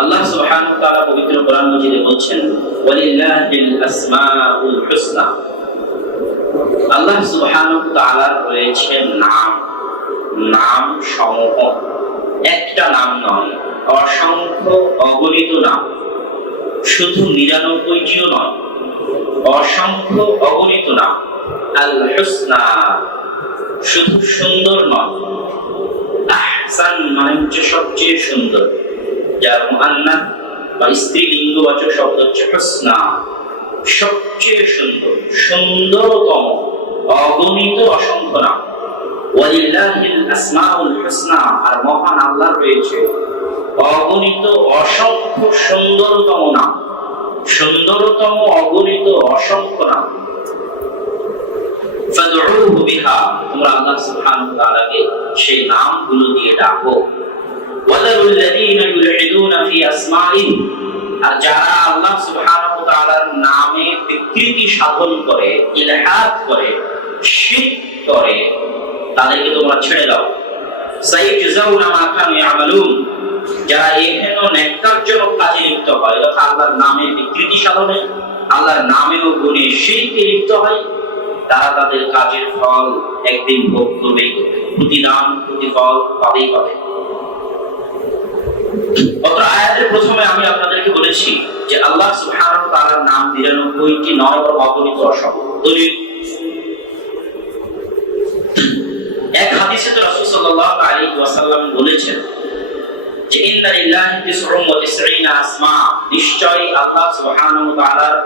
আল্লাহ সুবহানাহু ওয়া তাআলা পবিত্র কোরআন মাজিদে বলছেন, ওয়ালিল্লাহিল আসমাউল হুসনা আল্লাহ সুবহানাহু ওয়া তাআলার রয়েছে নাম নাম সমূহ। একটা নাম নয়, অসংখ্য অগণিত নাম। শুধু নিরানব্বইটিও নয়, অসংখ্য অগণিত নাম। আল হুসনা শুধু সুন্দর নয়, আহসান মানে হচ্ছে সবচেয়ে সুন্দর। যার বা স্ত্রীলিঙ্গবাচক শব্দ হচ্ছে হুসনা সবচেয়ে সুন্দর, সুন্দরতম, অগণিত অসংখ্য নাম। ওয়ালিল্লাহিল আসমাউল আর মহান আল্লাহ রয়েছে। অগণিত অসংখ্য সুন্দরতম নাম। সুন্দরতম, অগণিত অসংখ্য নাম। ফাদউহু বিহা, তোমরা আল্লাহ সুবহানাহু ওয়া তাআলাকে সেই নামগুলো দিয়ে ডাকো। আর যারা আল্লাহ সুবহানাহু ওয়া নামে বিকৃতি সাধন করে, ইলহাদ করে শিরক করে, তাদেরকে তোমরা ছেড়ে দাও। সাইয়ুজাউনা মা কানু ইয়ামালুন। যারা এহেন ন্যাক্কারজনক কাজে লিপ্ত হয় তথা আল্লাহর নামে বিকৃতি সাধনে, আল্লাহর নামে ও গুণে শিরকে লিপ্ত হয়, তারা তাদের কাজের ফল একদিন ভোগ করবেই করবে, প্রতিদান প্রতিফল পাবেই পাবে। অত্র আয়াতের প্রথমে আমি আপনাদেরকে বলেছি যে আল্লাহ সুবহানাহু তাআলার নাম 99টি নয় অগণিত অসংখ্য দলিল। এক হাদিসে তো রাসূল সাল্লাল্লাহু আলাইহি ওয়াসাল্লাম বলেছেন যে, ইন্না লিল্লাহি তিসউন ওয়া তিসঈনা আসমা। নিশ্চয়ই আল্লাহ সুবহানাহু তাআলার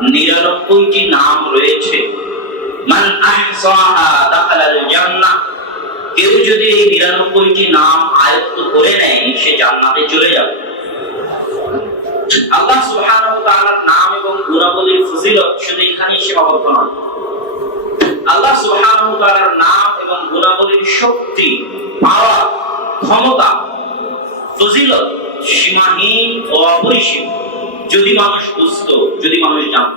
99টি নাম রয়েছে। মান আহসাহা দাখালাল জান্নাহ। কেউ যদি এই 99টি নাম আয়ত্ত করে নেয়, সে জান্নাতে চলে যাবে। আল্লাহ সুবহানাহু তাআলার নাম এবং গুণাবলীর ফজিলত শুধু এখানেই সীমাবদ্ধ নয়। আল্লাহ সুবহানাহু তাআলার নাম এবং গুণাবলীর শক্তি পাওয়ার ক্ষমতা, ফজিলত সীমাহীন ও অপরিসীম, যদি মানুষ বুঝতো, যদি মানুষ জানত।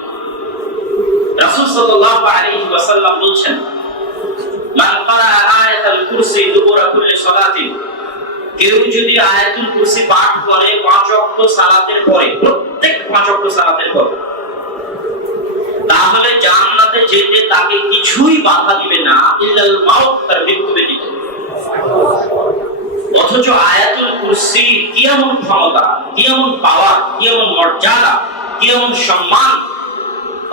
রাসূল সাল্লাল্লাহু আলাইহি ওয়াসাল্লাম বলছেন মান ক্বারা আয়াতাল কুরসি দুবুরা কুল্লি সালাতিন কেউ যদি আয়াতুল কুরসি পাঠ করে পাঁচ ওয়াক্ত সালাতের পরে, প্রত্যেক পাঁচ ওয়াক্ত সালাতের পরে, তাহলে জান্নাতে যেতে তাকে কিছুই বাধা দিবে না, ইল্লাল মাউত তার মৃত্যু ব্যতীত। অথচ আয়াতুল কুরসি কি এমন ক্ষমতা কি এমন পাওয়ার কি এমন মর্যাদা কি এমন সম্মান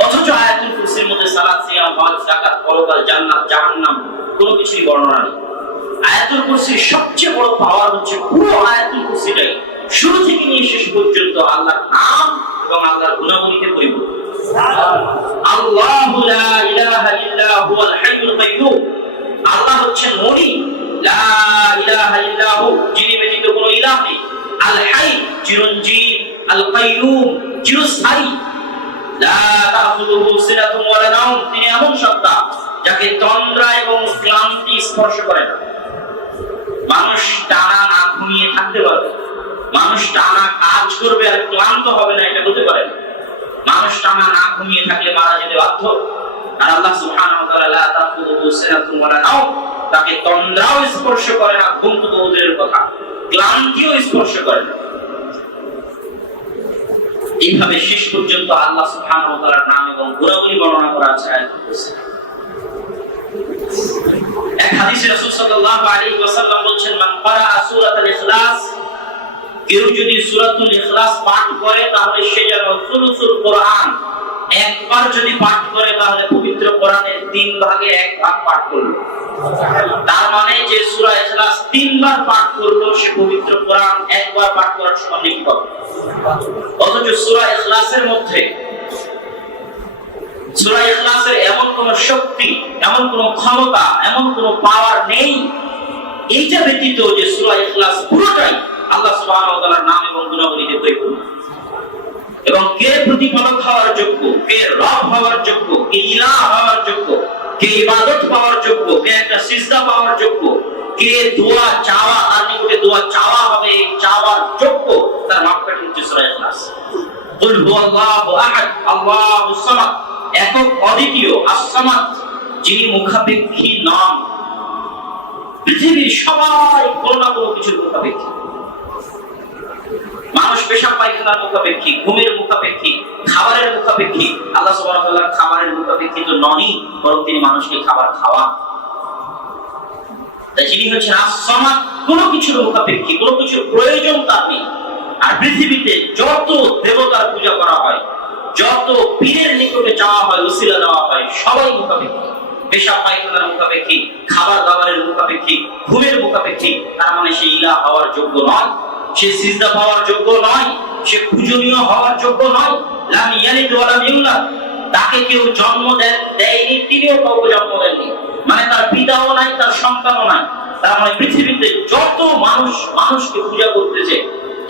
অথচ আয়াতুল কুরসির মধ্যে সালাত, সিয়াম, হজ, যাকাত, পরকাল, জান্নাত, জাহান্নাম, কোনো কিছুই বর্ণনা নেই। আয়াতুল কুরসির সবচেয়ে বড় পাওয়ার হচ্ছে পুরো আয়াতুল কুরসিটাই। শুরু থেকে নিয়ে শেষ পর্যন্ত আল্লাহর নাম এবং আল্লাহর গুণাবলীতে পরিপূর্ণ। আল্লাহু লা ইলাহা ইল্লা হুয়াল হাইয়ুল কাইয়্যুম আল্লাহ হচ্ছেন মনি। লা ইলাহা ইল্লা যিনি ব্যতীত কোনো ইলাহ নেই। আল হাই, চিরঞ্জীব। আল কাইয়্যুম চিরস্থায়ী। তিনি এমন সত্তা যাকে তন্দ্রা এবং ক্লান্তি স্পর্শ করে না। মানুষ টানা না ঘুমিয়ে থাকতে পারবে মানুষ টানা কাজ করবে আর ক্লান্ত হবে না, এটা হতে পারে মানুষ টানা না ঘুমিয়ে থাকলে মারা যেতে বাধ্য। আর আল্লাহ সুবহানাহু তাকে তন্দ্রাও স্পর্শ করে না ঘুম কথা। ক্লান্তিও স্পর্শ করে না। এইভাবে শেষ পর্যন্ত আল্লাহ সুবহানাহু ওয়া তাআলার নাম এবং গুণাবলী বর্ণনা করা আছে, আয়াত এক হাদিসে রাসূল সাল্লাল্লাহু আলাইহি ওয়াসাল্লাম মান সূরাতুল ইখলাস কেউ যদি সূরাতুল ইখলাস পাঠ করে, তাহলে সে যেন সুলুসুল কোরআন একবার যদি পাঠ করে তাহলে পবিত্র কোরআনের তিন ভাগে এক ভাগ পাঠ করল। তার মানে যে সূরা ইখলাস তিনবার পাঠ করল, সে পবিত্র কোরআন একবার পাঠ করার সমান নেকি পাবে। অথচ সূরা ইখলাসের মধ্যে, সূরা ইখলাসের এমন কোন শক্তি, এমন কোন ক্ষমতা, এমন কোন পাওয়ার নেই। এইটা ব্যতীত যে সূরা ইখলাস পুরোটাই আল্লাহ সুবহানাহু ওয়া তাআলার নাম এবং গুণাবলীতে পরিপূর্ণ এবং কে প্রতিপালক হওয়ার যোগ্য? কে রব হওয়ার যোগ্য? কে ইলাহ হওয়ার যোগ্য? কে ইবাদত পাওয়ার যোগ্য? কে একটা সিজদা পাওয়ার যোগ্য? কে দোয়া চাওয়া তার নিকটে দোয়া চাওয়া হবে চাওয়ার যোগ্য? তার মাপকাঠি হচ্ছে সূরা ইখলাস। কুল হুয়াল্লাহু আহাদ আল্লাহুস সামাদ। একক অদ্বিতীয় আসামাত যিনি মুখাপেক্ষী নন। পৃথিবীর সবাই কোনো না কোনো কিছুর মুখাপেক্ষী। মানুষ পেশাব পায়খানার মুখাপেক্ষী, ঘুমের মুখাপেক্ষী, খাবারের মুখাপেক্ষী। আল্লাহ সুবহানাহু খাবারের মুখাপেক্ষী তো ননই, বরং তিনি মানুষকে খাবার খাওয়ান তাই যিনি হচ্ছেন আসমাদ কোনো কিছুর মুখাপেক্ষী, কোনো কিছুর প্রয়োজন তার নেই। আর পৃথিবীতে যত দেবতার পূজা করা হয়, যত পীরের নিকটে যাওয়া হয়, উসিলা দেওয়া হয়, সবাই মুখাপেক্ষী। পেশাব পায়খানার মুখাপেক্ষী, খাবার দাবারের মুখাপেক্ষী, ঘুমের মুখাপেক্ষী, তার মানে সে ইলা হওয়ার যোগ্য নয়। সে সিজদা পাওয়ার যোগ্য নয়, সে পূজনীয় হওয়ার যোগ্য নয়, লাম ইয়ালিদ ওয়া লাম ইউলাদ। তাকে কেউ জন্ম দেয়, দেয়নি, তিনিও কাউকে জন্ম দেননি। মানে তার পিতাও নাই, তার সন্তানও নাই। তার মানে পৃথিবীতে যত মানুষ মানুষকে পূজা করতেছে,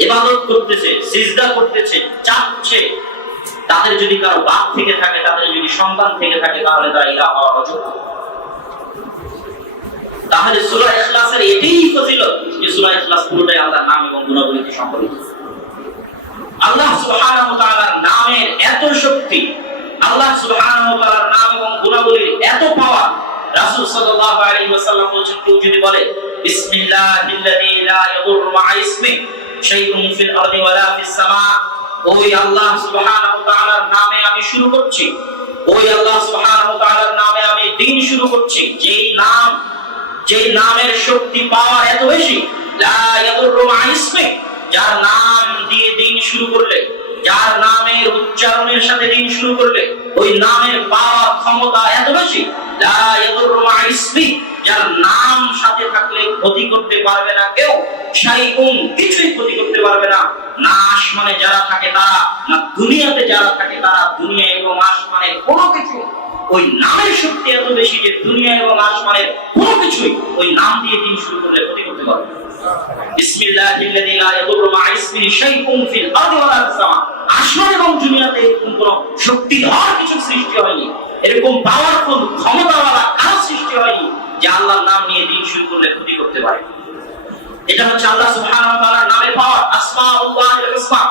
ইবাদত করতেছে, সিজদা করতেছে, চাচ্ছে, তাদের যদি কারও বাপ থেকে থাকে, তাদের যদি সন্তান থেকে থাকে, তাহলে তারা ইলা হওয়ার অযোগ্য। তাহলে সূরা ইখলাসের এটাই ফজিলত যে সূরা ইখলাস পুরোটাই আল্লাহর নাম এবং গুণাবলীতে সম্পর্কিত আল্লাহ সুবহানাহু ওয়া তাআলার নামের এত শক্তি, আল্লাহ সুবহানাহু ওয়া তাআলার নাম এবং গুণাবলীর এত পাওয়ার, রাসূল সাল্লাল্লাহু আলাইহি ওয়াসাল্লাম বলেছেন, কেউ যদি বলে, বিসমিল্লাহিল্লাযী লা ইয়াদুররু মা'a ইসমি, শাইউন ফিল আরদি ওয়ালা ফিস সামা, ওই আল্লাহ সুবহানাহু ওয়া তাআলার নামে আমি শুরু করছি। ওই আল্লাহ সুবহানাহু ওয়া তাআলার নামে আমি দিন শুরু করছি। যেই নাম যেই নামের শক্তি পাওয়ার এত বেশি যার নাম দিয়ে দিন শুরু করলে, যার নামের উচ্চারণের সাথে দিন শুরু করলে, ওই নামের পাওয়ার ক্ষমতা এত বেশি যার নাম সাথে থাকলে ক্ষতি করতে পারবে না কেউ, শাইউন কিছুই ক্ষতি করতে পারবে না। না আসমানে যারা থাকে তারা, না দুনিয়াতে যারা থাকে তারা দুনিয়া এবং আসমানের কোনো কিছু ওই নামের শক্তি এত বেশি যে দুনিয়া এবং আসমানের কোনো কিছুই ওই নাম দিয়ে দিন শুরু করলে ক্ষতি করতে পারবে আসমান এবং দুনিয়াতে এরকম কোনো শক্তিধর কিছু সৃষ্টি হয়নি। এরকম পাওয়ারফুল ক্ষমতাওয়ালা কারও সৃষ্টি হয়নি যে আল্লাহর নাম নিয়ে দিন শুরু করলে ক্ষতি করতে পারে। এটা হচ্ছে আল্লাহ সুবহানাহু ওয়া তাআলার নামের পাওয়ার আসমাউল্লাহিল হুসনা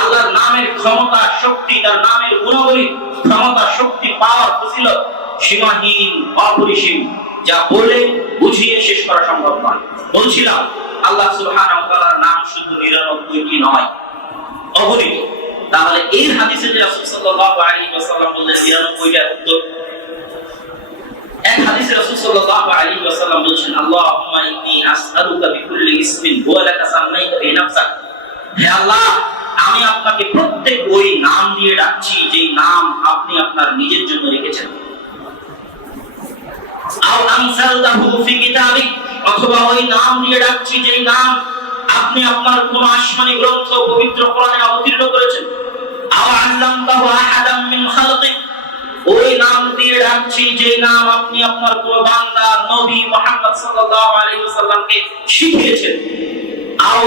আল্লাহর নামের ক্ষমতা, শক্তি, তার নামের গুণাবলী, ক্ষমতা, শক্তি পাওয়ার ফজিলত সীমাহীন, অপরিসীম, যা বলে, বুঝিয়ে শেষ করা সম্ভব নয়। বলছিলাম, আল্লাহ সুবহানাহু ওয়া তাআলার নাম শুধু 99টি নয়, অগণিত। তাহলে এই হাদিসে যে রাসূল সাল্লাল্লাহু আলাইহি ওয়াসাল্লাম বললেন 99টা উত্তর হাদিসে রাসূল আলাইহি ওয়াসাল্লাম বলেছেন, আল্লাহুম্মা ইন্নী আসআলুকা বিকুল্লি ইসমিন, হুয়া লাকা সাম্মাইতা বি নাফসাক হে আল্লাহ, আমি আপনাকে প্রত্যেক ওই নাম দিয়ে ডাকছি, যেই নাম আপনি আপনার নিজের জন্য রেখেছেন। আও আনসালতাহু ফি কিতাবিক, অথবা ওই নাম দিয়ে ডাকছি, যেই নাম আপনি আপনার কোন আসমানি গ্রন্থ পবিত্র কোরআনে অবতীর্ণ করেছেন। আও আল্লামতাহু আহাদাম মিন খালকিক ওই নাম দিয়ে ডাকছি যে নাম আপনি আপনার কোন বান্দা নবী মুহাম্মদ সাল্লাল্লাহু আলাইহি ওয়াসাল্লামকে শিখিয়েছেন। আও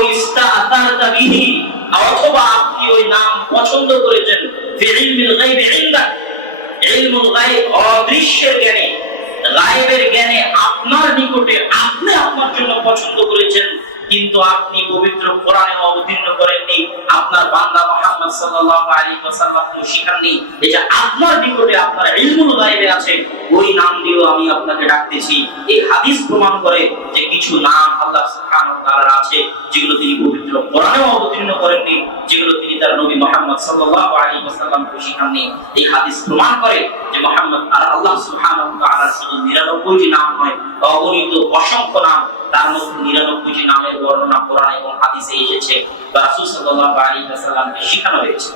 অথবা আপনি ওই নাম পছন্দ করেছেন ফি গায়বি ইনদাক। ইলমুল গায়ব, অদৃশ্যের জ্ঞানে। গায়বের জ্ঞানে আপনার নিকটে আপনি আপনার জন্য পছন্দ করেছেন। কিন্তু আপনি পবিত্র কোরআনে অবতীর্ণ করেননি। আপনার বান্দা মুহাম্মদ সাল্লাল্লাহু আলাইহি ওয়াসাল্লাম শিখাননি এই যে আপনার নিকটে আপনার ইলমুল গায়বে আছে, ওই নাম দিয়েও আমি আপনাকে ডাকতেছি। এই হাদিস প্রমাণ করে যে কিছু নাম আল্লাহ সুবহানাহু ওয়া তাআলার আছে, যেগুলো তিনি পবিত্র কোরআনে অবতীর্ণ করেননি, যেগুলো তিনি তার নবী মুহাম্মদ সাল্লাল্লাহু আলাইহি ওয়াসাল্লামকে শিখাননি এই হাদিস প্রমাণ করে যে মুহাম্মদ আর আল্লাহ সুবহানাহু ওয়া তাআলার শুধু 99টি নাম নয় অগণিত অসংখ্য নাম তার মধ্যে নিরানব্বইটি নামের বর্ণনা কোরআন এবং হাদিসে এসেছে বা রাসূল সাল্লাল্লাহু আলাইহি ওয়াসাল্লামকে শেখানো হয়েছে।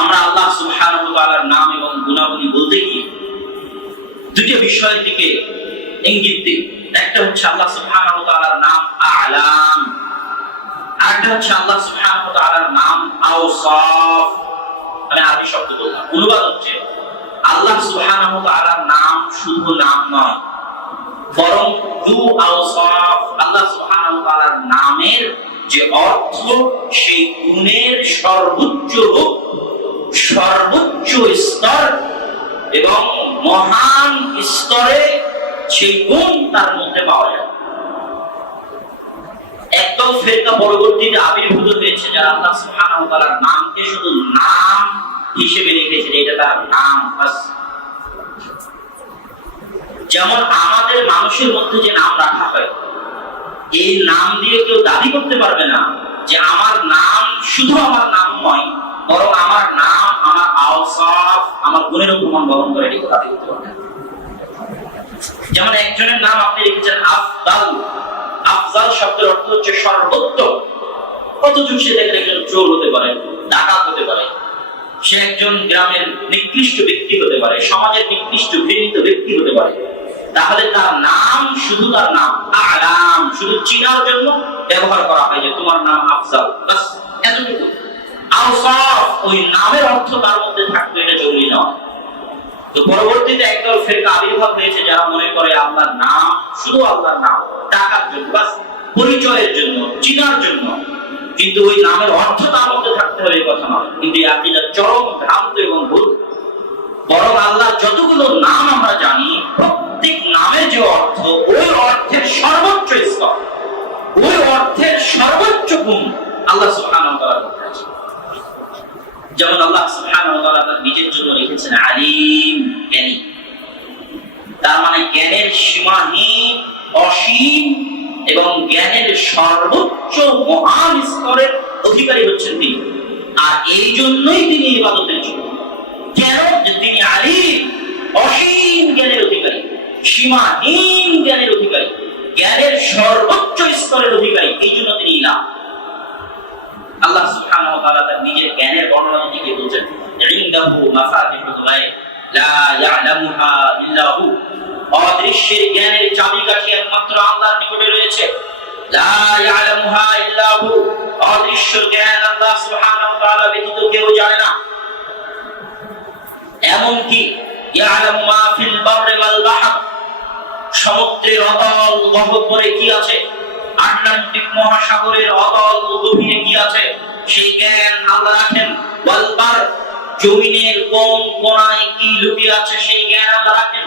আমরা আল্লাহ সুবহানাহু ওয়া তাআলার নাম এবং গুণাবলী বলতে গিয়ে দুটো বিষয়ের দিকে ইঙ্গিত দিই। একটা হচ্ছে আল্লাহ সুবহানাহু ওয়া তাআলার নাম আলাম। আরেকটা হচ্ছে আল্লাহ সুবহানাহু ওয়া তাআলার নাম আওসাফ। আমি আরবি শব্দ বললাম। অনুবাদ হচ্ছে আল্লাহ সুবহানাহু ওয়া নাম শুধু নাম নয়, বরং দু আওসাফ আল্লাহ সুবহানাহু তাআলার নামের যে অর্থ, সেই গুণের সর্বোচ্চ রূপ, সর্বোচ্চ স্তর এবং মহান স্তরে সেই গুণ তার মধ্যে পাওয়া যায়। একদম ফেরকা পরবর্তীতে আবির্ভূত হয়েছে যারা আল্লাহ সুবহানাহু ওয়া তাআলার নামকে শুধু নাম হিসেবে রেখেছে এটা তার নাম যেমন আমাদের মানুষের মধ্যে যে নাম রাখা হয়, এই নাম দিয়ে কেউ দাবি করতে পারবে না যে আমার নাম শুধু আমার নাম নয়, বরং আমার নাম, আমার আওসাফ, আমার গুণের প্রমাণ বহন করে এটি দাবি করতে পারবে যেমন একজনের নাম আপনি লিখেছেন আফদাল আফজাল শব্দের অর্থ হচ্ছে সর্বোত্তম। অথচ সে দেখেন একজন চোর হতে পারে, ডাকাত হতে পারে? সে একজন গ্রামের নিকৃষ্ট ব্যক্তি হতে পারে, সমাজের নিকৃষ্ট ঘৃণিত ব্যক্তি হতে পারে। তাহলে তার নাম শুধু তার নাম আরাম শুধু চিনার জন্য ব্যবহার করা হয় যে তোমার নাম আফজাল। বাস, এতটুকু। ওই নামের অর্থ তার মধ্যে এটা জরুরি নয়। তো পরবর্তীতে একদল ফেরকা আবির্ভাব হয়েছে যারা মনে করে আল্লাহর নাম, শুধু আল্লাহর নাম, টাকার জন্য, বাস, পরিচয়ের জন্য, চিনার জন্য। কিন্তু ওই নামের অর্থ তার মধ্যে থাকতে হবে এই কথা নয়। কিন্তু এই আকিদা চরম ভ্রান্ত এবং ভুল। বরং আল্লাহ যতগুলো নাম আমরা জানি, প্রত্যেক নামের যে অর্থ, ওই অর্থের সর্বোচ্চ স্তর। ওই অর্থের সর্বোচ্চ গুণ আল্লাহ আছে। যেমন আল্লাহ সুবহানাহু তার নিজের জন্য লিখেছেন আলিম, জ্ঞানী। তার মানে জ্ঞানের সীমাহীন, অসীম এবং জ্ঞানের সর্বোচ্চ মহান স্তরের অধিকারী হচ্ছেন তিনি। আর এই জন্যই তিনি ইবাদতের কেন? তিনি অসীম জ্ঞানের অধিকারী, সীমাহীন জ্ঞানের অধিকারী, জ্ঞানের সর্বোচ্চ স্তরের অধিকারী, এই জন্য তিনি ইলাম। আল্লাহ সুবহানাহু ওয়া তাআলা তার নিজের জ্ঞানের বর্ণনা দিকে বলছেন, ইনদাহু গায়ব, লা ইয়ালামুহা ইল্লা হু। অদৃশ্যের জ্ঞানের চাবিকাঠি একমাত্র আল্লাহর নিকটে রয়েছে। অদৃশ্য জ্ঞান আল্লাহ সুবহানাহু তাআলা ব্যতীত কেউ জানে না। এমন কি ইয়ালামু মা ফিল বাররি ওয়াল বাহর। সমুদ্রের অতল গহ্বরে কি আছে? আটলান্টিক মহাসাগরের অতল গভীরে কি আছে? সেই জ্ঞান আল্লাহ রাখেন। বলবার জমিনের কোন কোনায় কি লুকিয়ে আছে? সেই জ্ঞান আল্লাহ রাখেন।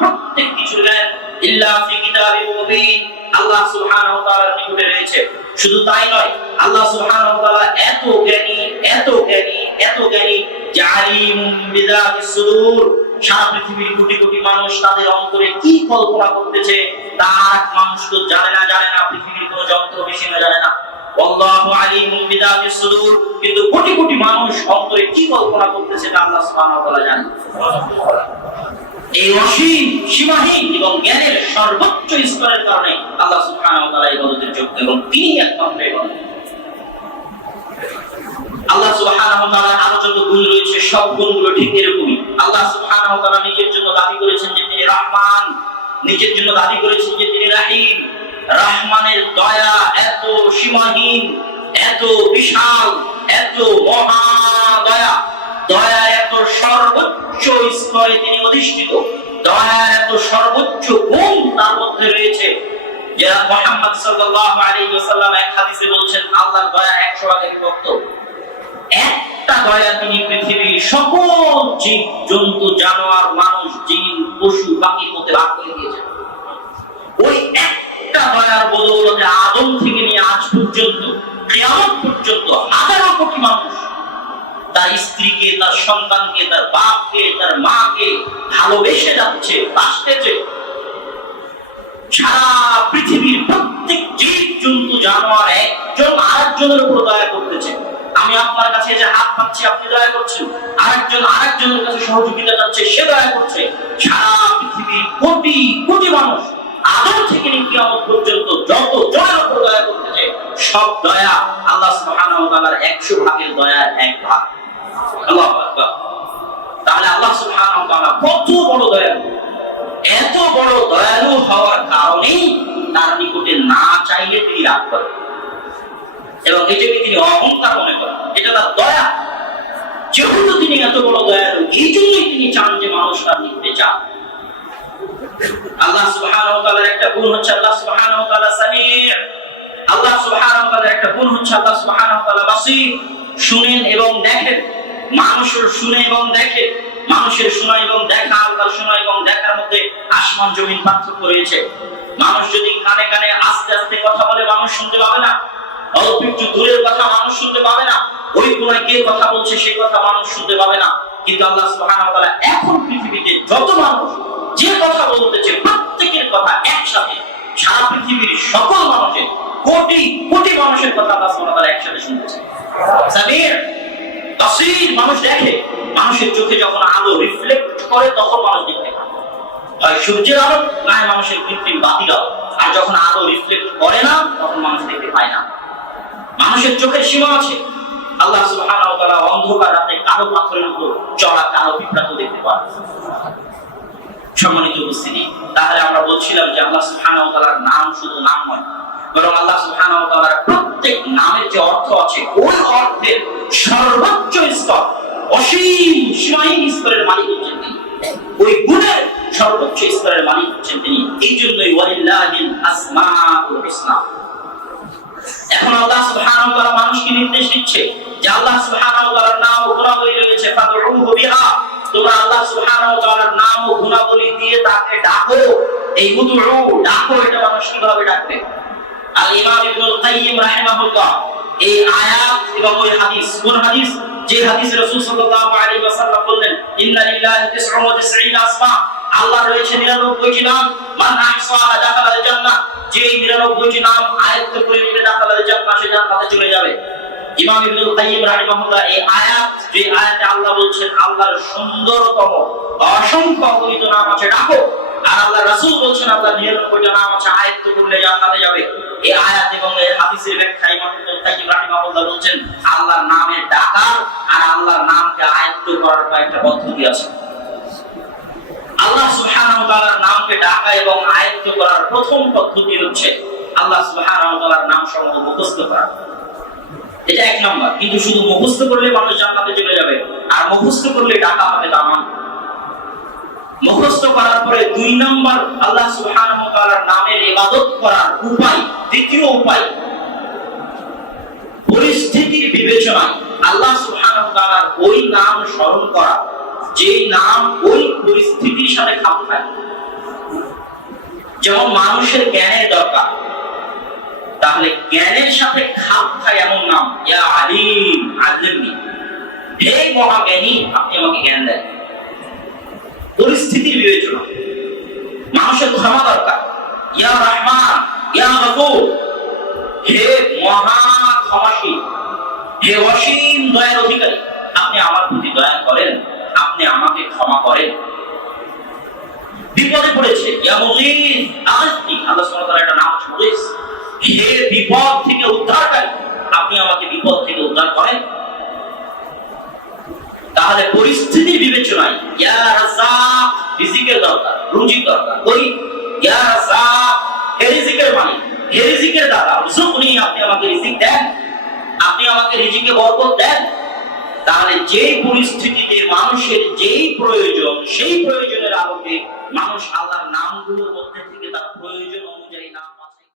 প্রত্যেক জ্ঞান ইল্লা ফি কিতাবিন মুবিন। আল্লাহ সুবহানাহু ওয়া তাআলার নিকটে রয়েছে। শুধু তাই নয়, আল্লাহ সুবহানাহু ওয়া তাআলা এত জ্ঞানী এত জ্ঞানী এত জ্ঞানী সুদূর। সারা পৃথিবীর কোটি কোটি মানুষ তাদের অন্তরে কি কল্পনা করতেছে, তার মানুষ তো জানে না জানে না পৃথিবীর কোনো যন্ত্র, মেশিনও জানে না। আল্লাহু সুদূর। কিন্তু কোটি কোটি মানুষ অন্তরে কি কল্পনা করতেছে আল্লাহ সুবহানাহু ওয়া তাআলা এই অসীম, সীমাহীন এবং জ্ঞানের সর্বোচ্চ স্তরের কারণে আল্লাহ সুবহানাহু ওয়া তাআলা যোগ্য এবং তিনি একমাত্র আল্লাহ সুবহানাহু ওয়া তাআলার আরও যত গুণ রয়েছে, সব গুণগুলো ঠিক এরকমই। আল্লাহ সুবহানাহু ওয়া তাআলা নিজের জন্য দাবি করেছেন যে তিনি রহমান। নিজের জন্য দাবি করেছেন যে তিনি রাহিম। রহমানের দয়া সীমাহীন, এত বিশাল, এত মহা দয়া এত সর্বোচ্চ স্তরে তিনি অধিষ্ঠিত দয়া এত সর্বোচ্চ গুণ তার মধ্যে রয়েছে। যারা মোহাম্মদ সাল্লাল্লাহু আলাইহি ওয়াসাল্লাম এক হাদিসে বলছেন দয়া 100 ভাগে বিভক্ত একটা দয়া তিনি পৃথিবীর সকল জীব, জন্তু, জানোয়ার, মানুষ, জিন, পশু পাখির মধ্যে ভাগ করে দিয়েছেন। ওই একটা দয়ার বদৌলতে আদম থেকে নিয়ে আজ পর্যন্ত, কিয়ামত পর্যন্ত হাজারো কোটি মানুষ তার স্ত্রীকে, তার সন্তানকে, তার বাপকে, তার মাকে ভালোবেসে যাচ্ছে, বাঁচতেছে। সারা পৃথিবীর প্রত্যেক জীব জন্তু জানোয়ার একজন আরেকজনের উপর দয়া করতেছে। আমি আপনার কাছে যে হাত পাচ্ছি, আপনি দয়া করছেন। আরেকজন আরেকজনের কাছে সহযোগিতা চাচ্ছে, সে দয়া করছে। সারা পৃথিবীর কোটি কোটি মানুষ আদম থেকে নিয়ে পর্যন্ত যত জনের উপর দয়া করতেছে সব দয়া আল্লাহ সুবহানাহু ওয়া তাআলার 100 ভাগের দয়ার এক ভাগ। আল্লাহু আকবার। তাহলে আল্লাহ সুবহানাহু ওয়া তাআলা কত বড় দয়ালু? এত বড় দয়ালু হওয়ার কারণেই তার নিকটে না চাইলে তিনি রাগ করেন। এবং এটাকে তিনি অহংকার মনে করেন। এটা তার দয়া। যেহেতু তিনি এত বড় দয়ালু, এই জন্যই তিনি চান যে মানুষ তার নিকটে চান আল্লাহ সুবহানাহু ওয়া তাআলার একটা গুণ হচ্ছে আল্লাহ সুবহানাহু ওয়া তাআলা সামির। আল্লাহ সুবহানাহু ওয়া তাআলার একটা গুণ হচ্ছে আল্লাহ সুবহানাহু ওয়া তাআলা বাসীর। শুনেন এবং দেখেন, মানুষের শুনে এবং দেখে, মানুষের শোনা এবং দেখা, আল্লাহর শোনা এবং দেখার মধ্যে আসমান জমিন পার্থক্য রয়েছে। মানুষ যদি কানে কানে আস্তে আস্তে কথা বলে, মানুষ শুনতে পাবে না। অল্প একটু দূরের কথা মানুষ শুনতে পাবে না। ওই কোনায় কে কথা বলছে, সেই কথা মানুষ শুনতে পাবে না। কিন্তু আল্লাহ সুবহানাহু ওয়া তাআলা এখন পৃথিবীতে যত মানুষ যে কথা বলতেছে প্রত্যেকের কথা একসাথে। সারা পৃথিবীর সকল মানুষের, কোটি কোটি মানুষের কথা আল্লাহ সুবহানাহু একসাথে শুনতেছে। সামির তাসির মানুষ দেখে, মানুষের চোখে যখন আলো রিফ্লেক্ট করে, তখন মানুষ দেখতে পায়। হয় সূর্যের আলো, না মানুষের কৃত্রিম বাতির আলো। আর যখন আলো রিফ্লেক্ট করে না, তখন মানুষ দেখতে পায় না। মানুষের চোখের সীমা আছে। আল্লাহ সুবহানাহু ওয়া তাআলা অন্ধকার রাতে কালো পাথরের উপর চড়া কালো পিঁপড়া দেখতে পায়। সম্মানিত উপস্থিতি। তাহলে আমরা বলছিলাম যে আল্লাহ সুবহানাহু নাম শুধু নাম নয়, বরং আল্লাহ সুবহানাহু প্রত্যেক নামের যে অর্থ আছে, ওই অর্থের সর্বোচ্চ স্তর, অসীম সীমাহীন স্তরের মালিক হচ্ছেন তিনি। ওই গুণের সর্বোচ্চ স্তরের মালিক হচ্ছেন তিনি। এই জন্যই ওয়ালিল্লাহিল আসমাউল হুসনা। এখন আল্লাহ ওয়া তাআলা মানুষকে নির্দেশ দিচ্ছে যে আল্লাহ সুবহানাহু ওয়া তাআলার নাম রয়েছে, ফাদউহু বিহা। তোমরা আল্লাহ সুবহানাহু ওয়া তাআলার নাম ও গুণাবলী দিয়ে তাকে ডাকো। এই উদউ, ডাকো, এটা মানুষ কীভাবে ডাকবে? আল ইমাম ইবনুল কাইয়িম রাহিমাহুল্লাহ, এই আয়াত এবং ওই হাদিস, কোন হাদিস? যে হাদিসে রাসূল সাল্লাল্লাহু আলাইহি ওয়াসাল্লাম বললেন, ইন্না লিল্লাহি তিসউন ওয়া তিসঈনা আসমা আল্লাহ রয়েছে 99টি নাম, মান আহসাহা দাখালাল জান্নাহ যে 99টি নাম আয়ত্ত করে নিবে দাখালাল জান্নাহ সে জান্নাতে চলে যাবে। ইমাম ইবনুল কাইয়িম রাহিমাহুল্লাহ এই আয়াত, যে আয়াতে আল্লাহ বলছেন, আল্লাহর সুন্দরতম অসংখ্য অগণিত নাম আছে, ডাকো। আর আল্লাহ রাসূল বলছেন আল্লাহ 99টা নাম আছে আয়ত্ত করলে জান্নাতে যাবে। এই আয়াত এবং এই হাদিসের ব্যাখ্যা ইমাম ইবনুল কাইয়িম রাহিমাহুল্লাহ বলছেন, আল্লাহর নামের ডাকার আর আল্লাহর নামকে আয়ত্ত করার কয়েকটা পদ্ধতি আছে। আল্লাহ সুবহানাহু তাআলার নামকে ডাকা এবং আয়ত্ত করার প্রথম পদ্ধতি হচ্ছে, আল্লাহ সুবহানাহু তাআলার নাম সমূহ মুখস্থ করা। এটা এক নম্বর। কিন্তু শুধু মুখস্থ করলে মানুষ জান্নাতে চলে যাবে, আর মুখস্থ করলে ডাকা হবে তা নয় মুখস্থ করার পরে দুই নম্বর আল্লাহ সুবহানাহু ওয়া তাআলার নামের ইবাদত করার উপায়, দ্বিতীয় উপায়। পরিস্থিতির বিবেচনায় আল্লাহ সুবহানাহু ওয়া তাআলার ওই নাম স্মরণ করা যে নাম ওই পরিস্থিতির সাথে খাপ খায়। যেমন মানুষের জ্ঞানের দরকার তাহলে জ্ঞানের সাথে খাপ খায় এমন নাম। ইয়া আলিম আল্লিমনি হে মহাজ্ঞানী, আপনি আমাকে জ্ঞান দেন। পরিস্থিতির বিবেচনা। মানুষের ক্ষমা দরকার। ইয়া রহমান, ইয়া গফুর। হে মহা ক্ষমাশীল হে অসীম দয়ার অধিকারী, আপনি আমার প্রতি দয়া করেন, আপনি আমাকে ক্ষমা করেন। বিপদে পড়েছে। ইয়া মুগীথ আজনি আল্লাহ সুবহানাহু ওয়া তাআলার একটা নাম মুগীথ হে বিপদ থেকে উদ্ধারকারী আপনি আমাকে বিপদ থেকে উদ্ধার করেন? তাহলে বিবেচনায়, ইয়া রাজ্জাক দরকার দরকার। ইয়া রাজ্জাক আপনি আমাকে রিজিক দেন। আপনি আমাকে রিজিকে বরকত দেন। তাহলে যে পরিস্থিতিতে মানুষের যেই প্রয়োজন, সেই প্রয়োজনের আলোকে মানুষ আল্লাহর নামগুলোর মধ্যে